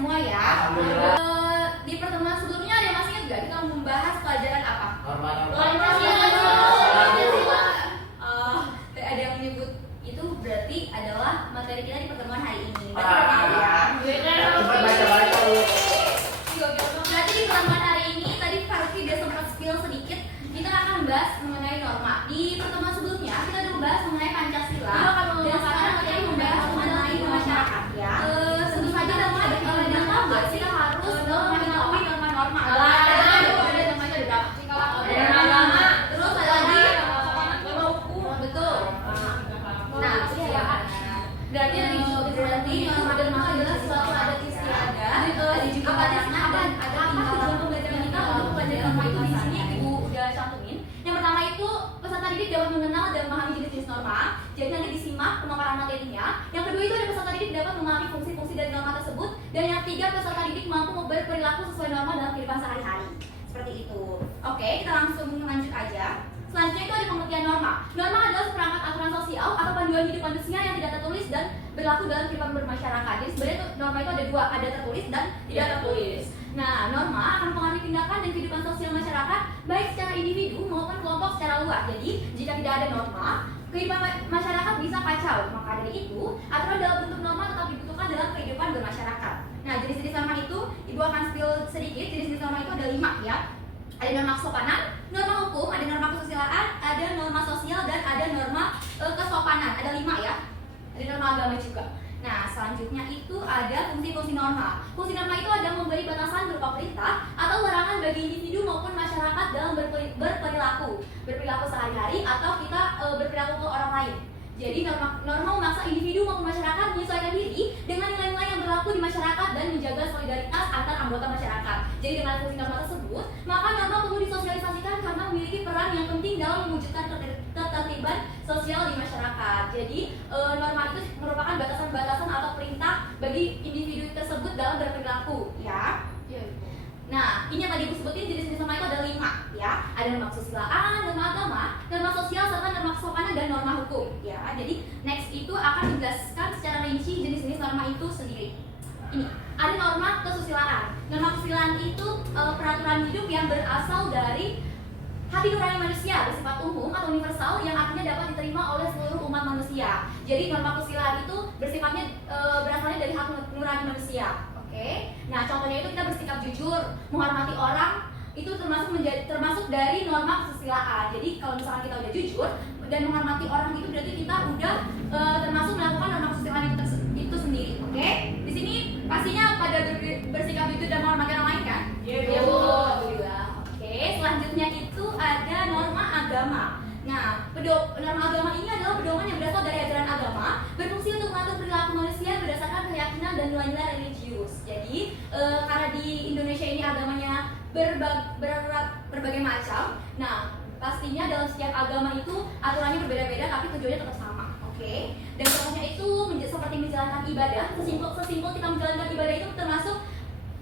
semua ya. Alhamdulillah. Di pertemuan sebelumnya ada yang masih ingat gak kita membahas pelajaran apa? Ada yang menyebut itu berarti adalah materi kita di pertemuan hari ini. Coba baca-baca dulu. Berarti di pertemuan hari ini tadi Faruqi udah sempat spill sedikit. Kita akan membahas mengenai norma. Di pertemuan sebelumnya kita udah membahas mengenai Pancasila. Dan sekarang kita membahas mengenai masyarakat ya. Tentu saja dalam norma kita harus mengetahui norma-norma. Ada namanya ada berapa? Terus ada lagi norma hukum. Betul. Nah, berarti norma dan norma adalah suatu adat istiadat. Ada juga batasnya ada tujuan pembelajaran kita untuk pembelajaran norma itu di sini Ibu udah cantumin. Yang pertama itu peserta didik dapat mengenal dan memahami jenis-jenis norma. Jadi nanti disimak pemaparan materinya. Yang kedua itu ada peserta didik dapat memahami fungsi-fungsi dari norma tersebut. Dan yang ketiga peserta didik mampu berperilaku sesuai norma dalam kehidupan sehari-hari. Seperti itu. Oke, kita langsung lanjut aja. Selanjutnya itu ada pengertian norma. Norma adalah seperangkat aturan sosial atau panduan hidup manusia yang tidak tertulis dan berlaku dalam kehidupan bermasyarakat. Jadi sebenarnya norma itu ada dua, ada tertulis dan tidak tertulis. Nah, norma akan mempengaruhi tindakan dan kehidupan sosial masyarakat baik secara individu maupun kelompok secara luas. Jadi, jika tidak ada norma, kehidupan masyarakat bisa kacau. Maka dari itu, aturan dalam bentuk norma tetap dibutuhkan dalam kehidupan bermasyarakat. Nah, jenis-jenis norma itu, Ibu akan spill sedikit. Jenis-jenis norma itu ada 5 ya. Ada norma kesopanan, norma hukum, ada norma kesusilaan, ada norma sosial, dan ada norma kesopanan. Ada 5 ya. Ada norma agama juga. Nah, selanjutnya itu ada fungsi-fungsi norma. Fungsi norma itu ada memberi batasan berupa perintah atau larangan bagi individu maupun masyarakat dalam berperilaku sehari-hari atau kita berperilaku ke orang lain. Jadi norma memaksa individu maupun masyarakat menyesuaikan diri dengan nilai-nilai yang berlaku di masyarakat dan menjaga solidaritas antar anggota masyarakat. Jadi dengan fungsi norma tersebut, maka norma perlu disosialisasikan karena memiliki peran yang penting dalam mewujudkan ketertiban sosial di masyarakat. Jadi norma itu merupakan batasan-batasan atau perintah bagi individu tersebut dalam berperilaku, ya. Nah, ini yang tadi aku sebutin jenis-jenis norma itu ada 5 ya. Ada norma kesusilaan, norma agama, norma sosial, serta norma kesopanan dan norma hukum ya. Jadi next itu akan dijelaskan secara rinci jenis-jenis norma itu sendiri. Ini ada norma kesusilaan. Norma kesusilaan itu peraturan hidup yang berasal dari hati nurani manusia, bersifat umum atau universal yang artinya dapat diterima oleh seluruh umat manusia. Jadi norma kesusilaan itu bersifatnya berasalnya dari hati nurani manusia. Oke. Nah, contohnya itu kita bersikap jujur, menghormati orang, itu termasuk dari norma kesusilaan. Jadi kalau misalkan kita udah jujur dan menghormati orang itu berarti kita udah termasuk melakukan norma kesusilaan itu sendiri. Oke? Di sini pastinya pada bersikap jujur dan menghormati orang lain kan? Iya, Bu. Oke, selanjutnya itu ada norma agama. Nah, norma agama ini adalah pedoman yang berasal dari ajaran agama, berfungsi untuk mengatur perilaku manusia berdasarkan keyakinan dan nilai-nilai religius. Jadi, karena di Indonesia ini agamanya berbagai macam. Nah, pastinya dalam setiap agama itu aturannya berbeda-beda, tapi tujuannya tetap sama. Oke? Dan contohnya itu seperti menjalankan ibadah. Sesimpel kita menjalankan ibadah itu termasuk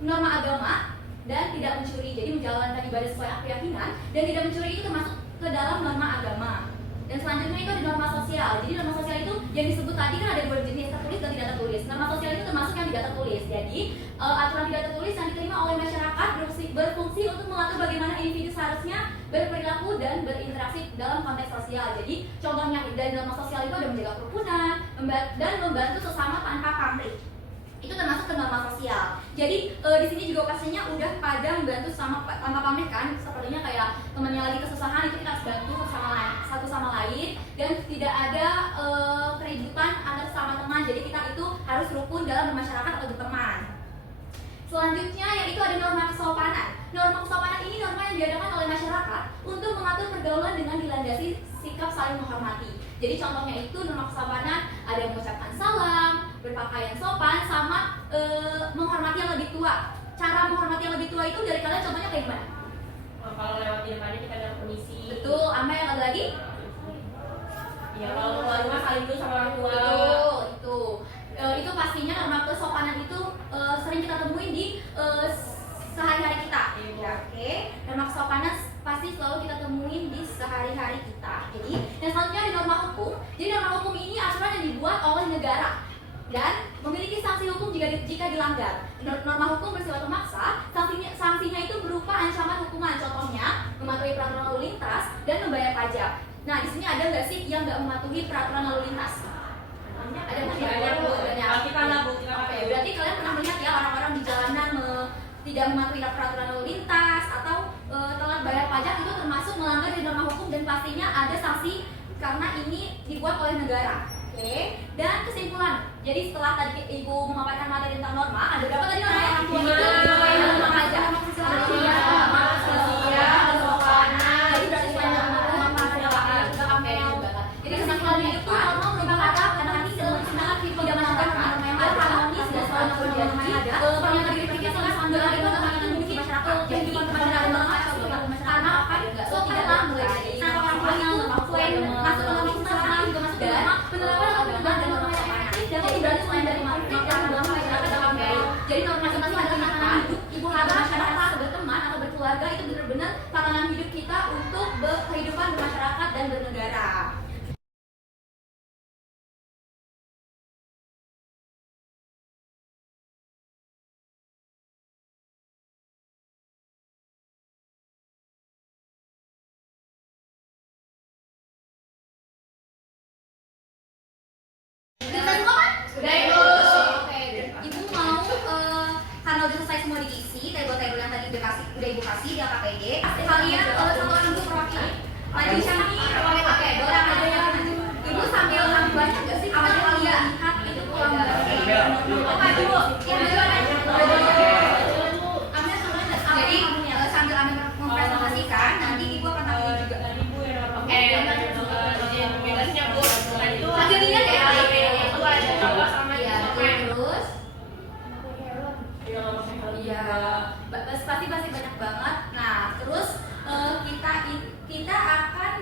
norma agama dan tidak mencuri. Jadi menjalankan ibadah sesuai keyakinan dan tidak mencuri itu termasuk ke dalam norma agama. Dan selanjutnya itu ada norma sosial. Jadi norma sosial itu yang disebut tadi kan ada 2 jenis, tertulis dan tidak tertulis. Norma sosial itu termasuk yang tidak tertulis. Jadi aturan tidak tertulis yang diterima oleh masyarakat berfungsi untuk mengatur bagaimana individu seharusnya berperilaku dan berinteraksi dalam konteks sosial. Jadi contohnya dari norma sosial itu ada menjaga kerukunan dan membantu sesama tanpa pamrih. Itu termasuk ke norma sosial. Jadi di sini juga pastinya udah pada membantu sama tanpa pamrih kan, sepertinya kayak temannya lagi kesusahan itu kita harus bantu satu sama lain dan tidak ada keributan antar sama teman. Jadi kita itu harus rukun dalam bermasyarakat atau berteman. Selanjutnya yaitu ada norma kesopanan. Norma kesopanan ini norma yang diadakan oleh masyarakat untuk mengatur pergaulan dengan dilandasi sikap saling menghormati. Jadi contohnya itu norma kesopanan ada yang mengucapkan salam, berpakaian sopan, sama menghormati yang lebih tua. Cara menghormati yang lebih tua itu dari kalian contohnya kayak gimana? Kalau lewat di depannya kita ada permisi. Betul, sama yang ada lagi? Ya kalau keluar rumah saling dulu sama orang tua. Betul, itu pastinya norma kesopanan itu sering kita temuin di sehari-hari kita. Ya, oke. Norma kesopanan pasti selalu kita temuin di sehari-hari kita. Jadi, yang selanjutnya ada norma hukum. Jadi norma hukum ini aturan yang dibuat oleh negara. dan memiliki sanksi hukum jika dilanggar. Norma hukum bersifat memaksa, sanksinya itu berupa ancaman hukuman, contohnya mematuhi peraturan lalu lintas dan membayar pajak. Nah, di sini ada nggak sih yang nggak mematuhi peraturan lalu lintas? Ada nggak? Banyak. Oke, berarti kalian pernah melihat ya orang-orang di jalanan tidak mematuhi peraturan lalu lintas atau telat bayar pajak, itu termasuk melanggar di norma hukum dan pastinya ada sanksi karena ini dibuat oleh negara. Oke, dan kesimpulan. Jadi setelah tadi Ibu memaparkan materi tentang norma, ada berapa tadi norma yang tua? 5 aja. Jadi berarti sepanjang jadi kesimpulannya itu norma merupakan nanti tidak melanggar norma yang ada, harmonis dan selalu terjadi. Pernyataan dipikir salah satu itu mungkin masyarakat jadi masyarakat karena apa? Setelah mulai dari orang yang masuk dalam usaha juga masuk dalam penerapan dan norma yang efektif dan berani selain dari manfaat dan dalam masyarakat dalam jadi norma masing-masing adalah tatanan hidup. Ibu harap masyarakat berteman atau berkeluarga itu benar-benar tatanan hidup kita untuk kehidupan bermasyarakat dan bernegara. Udah Ibu. Oke, Ibu mau karena udah selesai semua diisi, tabel-tabel yang tadi udah Ibu kasih di LKPD, kalian satu orang dulu perwakilan. Maju siapa nih? Oke, Dora ada yang Ibu sambil ambil banyak gak sih? Apa yang kalian lihat itu gambar? Oke, Ibu. Yang maju ada. Jadi sambil ambil mempresentasikan, nanti Ibu akan tampil juga. Sambil lihat ya. Pasti banyak banget. Nah, terus kita akan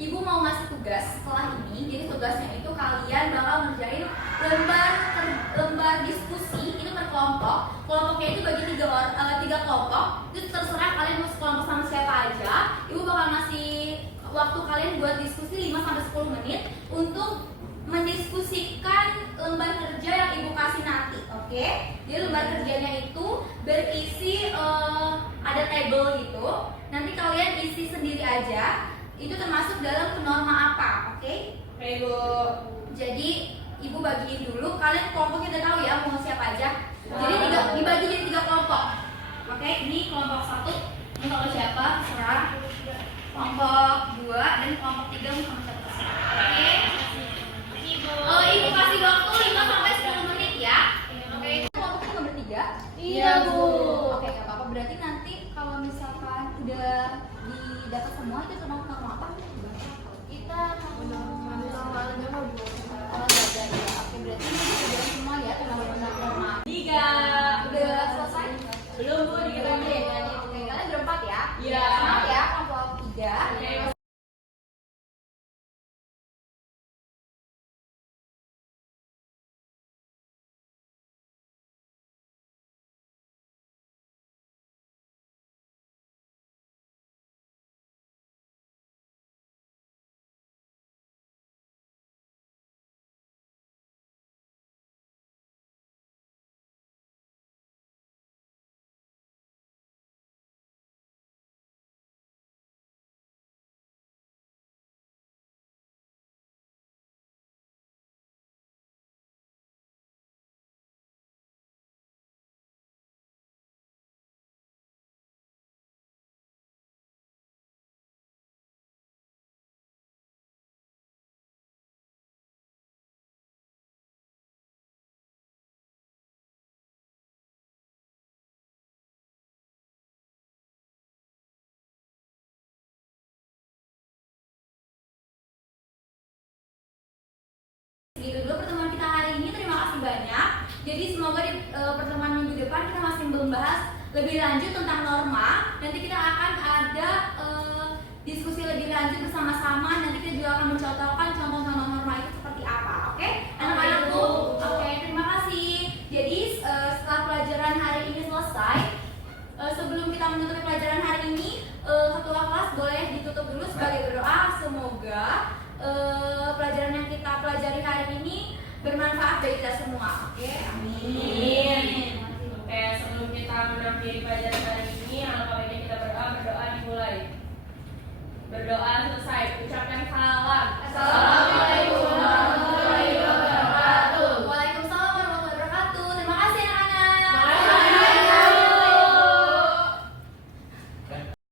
Ibu mau ngasih tugas setelah ini. Jadi tugasnya itu kalian bakal ngerjain lembar diskusi itu per kelompok. Kelompoknya itu bagi tiga kelompok. Itu terserah kalian mau sekelompok sama siapa aja. Ibu bakal ngasih waktu kalian buat diskusi 5-10 menit untuk mendiskusikan lembar kerja yang Ibu kasih nanti, oke? Jadi lembar kerjanya itu berisi ada tabel gitu. Nanti kalian isi sendiri aja. Itu termasuk dalam norma apa, oke? Oke, Ibu. Jadi Ibu bagiin dulu. Kalian kelompoknya udah tahu ya mau siapa aja. Jadi dibagi jadi 3 kelompok. Oke, ini kelompok 1 ini kalau siapa terserah. Kelompok 2 dan kelompok 3 sama siapa terserah. Oke? Ibu kasih waktu 5-10 menit ya. Oke, kelompoknya nomor 3. Iya, Bu. Oke, nggak apa-apa. Berarti nanti kalau misalkan udah didapat semua itu sama apa? Kita Oke, berarti ini sudah semua ya tentang norma. 3. Udah selesai? Belum, Bu, dikit lagi. Oke, kalian berempat ya? Iya. Semangat ya kelompok 3. Gitu dulu pertemuan kita hari ini. Terima kasih banyak. Jadi semoga di pertemuan minggu depan kita masih membahas lebih lanjut tentang norma. Nanti kita akan ada diskusi lebih lanjut bersama-sama. Nanti kita juga akan mencontohkan contoh-contoh norma itu seperti apa. Oke? Anak-anakku. Oke, terima kasih. Jadi setelah pelajaran hari ini selesai, sebelum kita menutup pelajaran hari ini, ketua kelas boleh ditutup dulu sebagai berdoa. Semoga pelajaran yang kita pelajari hari ini bermanfaat bagi kita semua. Oke, Amin. Oke, sebelum kita mengakhiri pelajaran hari ini, alangkah baiknya kita berdoa dimulai. Berdoa selesai, ucapkan salam